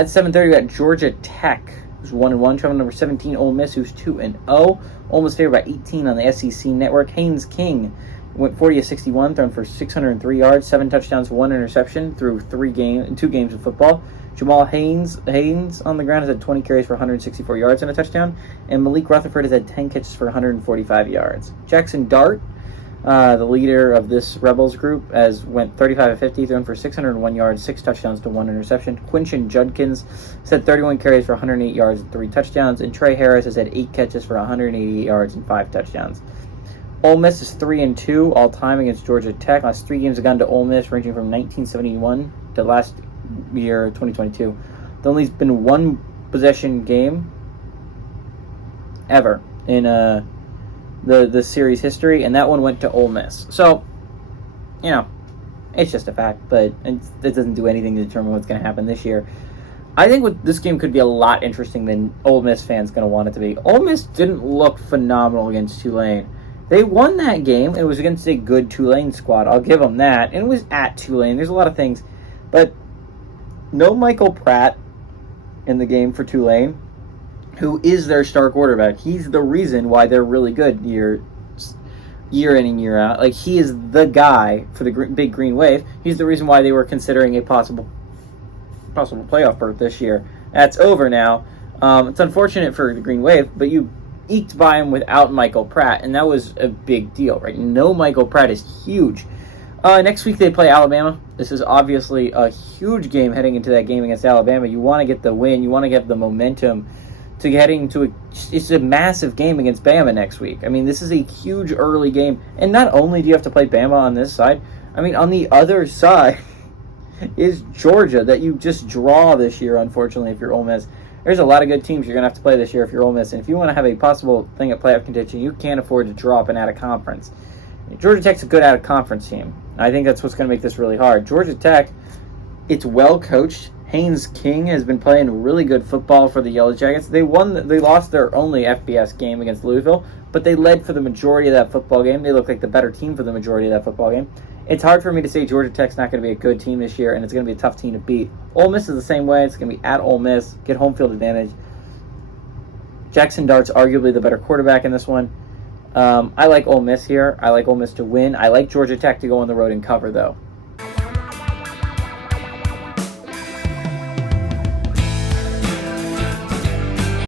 At 7:30, we got Georgia Tech, who's 1-1, traveling number 17, Ole Miss, who's 2-0. Ole Miss favored by 18 on the SEC Network. Haynes King went 40 of 61, thrown for 603 yards, 7 touchdowns, 1 interception through 2 games of football. Jamal Haynes on the ground has had 20 carries for 164 yards and a touchdown, and Malik Rutherford has had 10 catches for 145 yards. Jackson Dart, the leader of this Rebels group, went 35 of 50, thrown for 601 yards, 6 touchdowns to 1 interception. Quinton Judkins has had 31 carries for 108 yards and 3 touchdowns, and Trey Harris has had 8 catches for 188 yards and 5 touchdowns. Ole Miss is 3-2 all time against Georgia Tech. Last 3 games have gone to Ole Miss, ranging from 1971 to last year, 2022. There's only been 1 possession game ever in the series history, and that one went to Ole Miss. So, it's just a fact, but it doesn't do anything to determine what's going to happen this year. I think this game could be a lot interesting than Ole Miss fans going to want it to be. Ole Miss didn't look phenomenal against Tulane. They won that game. It was against a good Tulane squad. I'll give them that. And it was at Tulane. There's a lot of things. But no Michael Pratt in the game for Tulane, who is their star quarterback. He's the reason why they're really good year in and year out. Like, he is the guy for the Big Green Wave. He's the reason why they were considering a possible playoff berth this year. That's over now. It's unfortunate for the Green Wave, but you eked by him without Michael Pratt, and that was a big deal, right? No Michael Pratt is huge. Next week they play Alabama. This is obviously a huge game heading into that game against Alabama. You want to get the win. You want to get the momentum to heading to it's a massive game against Bama next week. I mean, this is a huge early game. And not only do you have to play Bama on this side, I mean, on the other side is Georgia that you just draw this year, unfortunately, if you're Ole Miss. There's a lot of good teams you're going to have to play this year if you're Ole Miss. And if you want to have a possible thing at playoff contention, you can't afford to drop an out-of-conference. Georgia Tech's a good out-of-conference team. I think that's what's going to make this really hard. Georgia Tech, it's well-coached. Haynes King has been playing really good football for the Yellow Jackets. They lost their only FBS game against Louisville, but they led for the majority of that football game. They look like the better team for the majority of that football game. It's hard for me to say Georgia Tech's not going to be a good team this year, and it's going to be a tough team to beat. Ole Miss is the same way. It's going to be at Ole Miss, get home field advantage. Jackson Dart's arguably the better quarterback in this one. I like Ole Miss here. I like Ole Miss to win. I like Georgia Tech to go on the road and cover, though.